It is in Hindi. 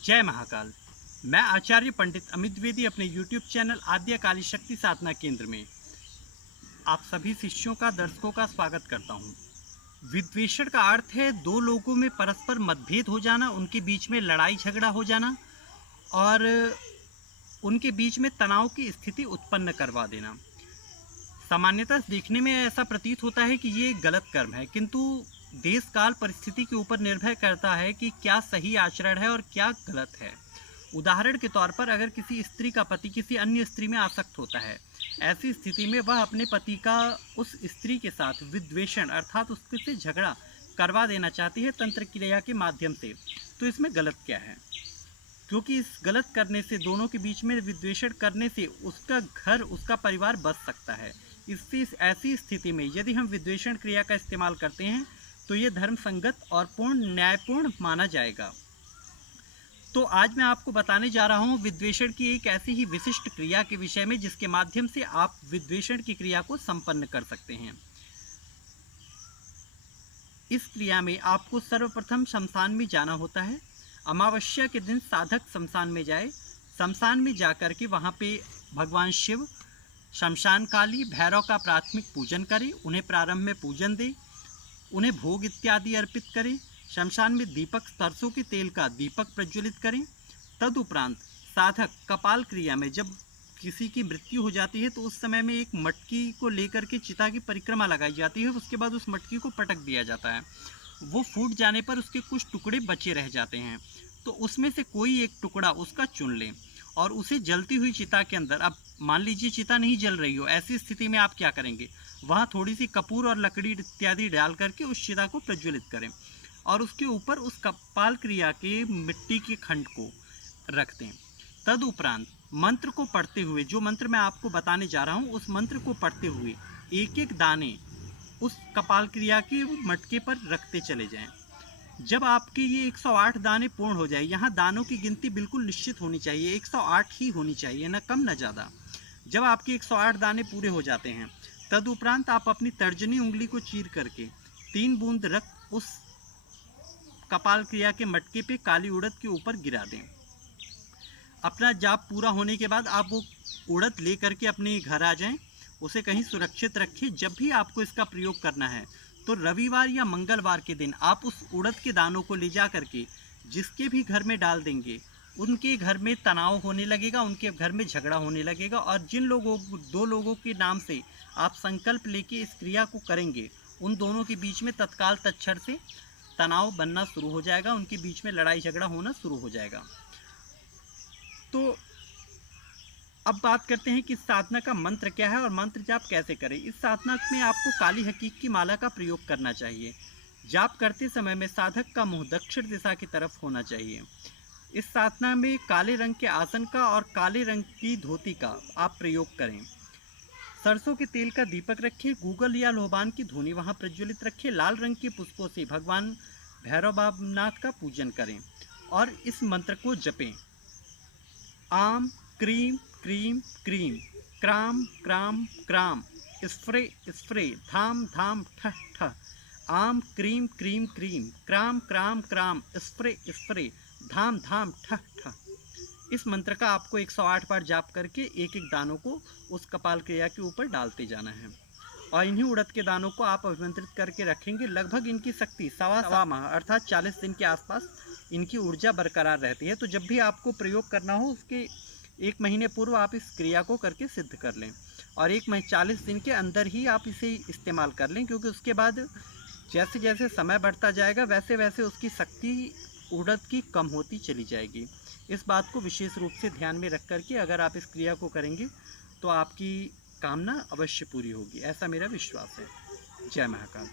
जय महाकाल। मैं आचार्य पंडित अमित द्विवेदी अपने YouTube चैनल आद्य काली शक्ति साधना केंद्र में आप सभी शिष्यों का, दर्शकों का स्वागत करता हूं। विद्वेषण का अर्थ है दो लोगों में परस्पर मतभेद हो जाना, उनके बीच में लड़ाई झगड़ा हो जाना और उनके बीच में तनाव की स्थिति उत्पन्न करवा देना। सामान्यतः देखने में ऐसा प्रतीत होता है कि ये गलत कर्म है, किंतु देश काल परिस्थिति के ऊपर निर्भर करता है कि क्या सही आचरण है और क्या गलत है। उदाहरण के तौर पर अगर किसी स्त्री का पति किसी अन्य स्त्री में आसक्त होता है, ऐसी स्थिति में वह अपने पति का उस स्त्री के साथ विद्वेषण अर्थात उससे झगड़ा करवा देना चाहती है तंत्र क्रिया के माध्यम से, तो इसमें गलत क्या है? क्योंकि इस गलत करने से, दोनों के बीच में विद्वेषण करने से उसका घर, उसका परिवार बच सकता है। इससे ऐसी स्थिति में यदि हम विद्वेषण क्रिया का इस्तेमाल करते हैं तो ये धर्म संगत और पूर्ण न्यायपूर्ण माना जाएगा। तो आज मैं आपको बताने जा रहा हूँ विद्वेषण की एक ऐसी ही विशिष्ट क्रिया के विषय में जिसके माध्यम से आप विद्वेषण की क्रिया को संपन्न कर सकते हैं। इस क्रिया में आपको सर्वप्रथम शमशान में जाना होता है। अमावस्या के दिन साधक शमशान में जाए। शमशान में जाकर के वहाँ पे भगवान शिव, शमशान काली, भैरव का प्राथमिक पूजन करें। उन्हें प्रारंभ में पूजन दें, उन्हें भोग इत्यादि अर्पित करें। शमशान में दीपक, सरसों के तेल का दीपक प्रज्वलित करें। तदुपरांत साधक कपाल क्रिया में जब किसी की मृत्यु हो जाती है तो उस समय में एक मटकी को लेकर के चिता की परिक्रमा लगाई जाती है। उसके बाद उस मटकी को पटक दिया जाता है। वो फूट जाने पर उसके कुछ टुकड़े बचे रह जाते हैं, तो उसमें से कोई एक टुकड़ा उसका चुन लें और उसे जलती हुई चिता के अंदर, अब मान लीजिए चिता नहीं जल रही हो, ऐसी स्थिति में आप क्या करेंगे, वहाँ थोड़ी सी कपूर और लकड़ी इत्यादि डाल करके उस चिता को प्रज्वलित करें और उसके ऊपर उस कपाल क्रिया के मिट्टी के खंड को रख दें। तदुपरांत मंत्र को पढ़ते हुए, जो मंत्र मैं आपको बताने जा रहा हूँ, उस मंत्र को पढ़ते हुए एक एक दाने उस कपाल क्रिया के मटके पर रखते चले जाएं। जब आपके ये 108 दाने पूर्ण हो जाए, यहाँ दानों की गिनती बिल्कुल निश्चित होनी चाहिए, 108 ही होनी चाहिए, न कम न ज़्यादा। जब आपके 108 दाने पूरे हो जाते हैं, तदुपरांत आप अपनी तर्जनी उंगली को चीर करके 3 बूंद रक्त उस कपाल क्रिया के मटके पे काली उड़द के ऊपर गिरा दें। अपना जाप पूरा होने के बाद आप वो उड़द ले करके अपने घर आ जाएं, उसे कहीं सुरक्षित रखिए। जब भी आपको इसका प्रयोग करना है तो रविवार या मंगलवार के दिन आप उस उड़द के दानों को ले जा करके जिसके भी घर में डाल देंगे, उनके घर में तनाव होने लगेगा, उनके घर में झगड़ा होने लगेगा। और जिन लोगों, 2 लोगों के नाम से आप संकल्प लेके इस क्रिया को करेंगे, उन दोनों के बीच में तत्काल तत्क्षण से तनाव बनना शुरू हो जाएगा, उनके बीच में लड़ाई झगड़ा होना शुरू हो जाएगा। तो अब बात करते हैं कि इस साधना का मंत्र क्या है और मंत्र जाप कैसे करें। इस साधना में आपको काली हकीक की माला का प्रयोग करना चाहिए। जाप करते समय में साधक का मुंह दक्षिण दिशा की तरफ होना चाहिए। इस साधना में काले रंग के आसन का और काले रंग की धोती का आप प्रयोग करें। सरसों के तेल का दीपक रखें, गूगल या लोबान की धूनी वहाँ प्रज्वलित रखें। लाल रंग के पुष्पों से भगवान भैरव बाबनाथ का पूजन करें और इस मंत्र को जपें। आम क्रीम क्रीम क्रीम, क्राम क्राम क्राम, स्प्रे स्प्रे, धाम धाम ठह ठह। आम क्रीम क्रीम क्रीम, क्राम क्राम क्राम, स्प्रे स्प्रे, धाम धाम ठह ठह। इस मंत्र का आपको 108 बार जाप करके एक एक दानों को उस कपाल क्रिया के ऊपर डालते जाना है और इन्हीं उड़द के दानों को आप अभिमंत्रित करके रखेंगे। लगभग इनकी शक्ति सवा माह अर्थात 40 दिन के आसपास इनकी ऊर्जा बरकरार रहती है। तो जब भी आपको प्रयोग करना हो उसके 1 महीने पूर्व आप इस क्रिया को करके सिद्ध कर लें और 40 दिन के अंदर ही आप इसे इस्तेमाल कर लें, क्योंकि उसके बाद जैसे जैसे समय बढ़ता जाएगा वैसे वैसे उसकी शक्ति उड़द की कम होती चली जाएगी। इस बात को विशेष रूप से ध्यान में रख करके अगर आप इस क्रिया को करेंगे तो आपकी कामना अवश्य पूरी होगी, ऐसा मेरा विश्वास है। जय महाकाल।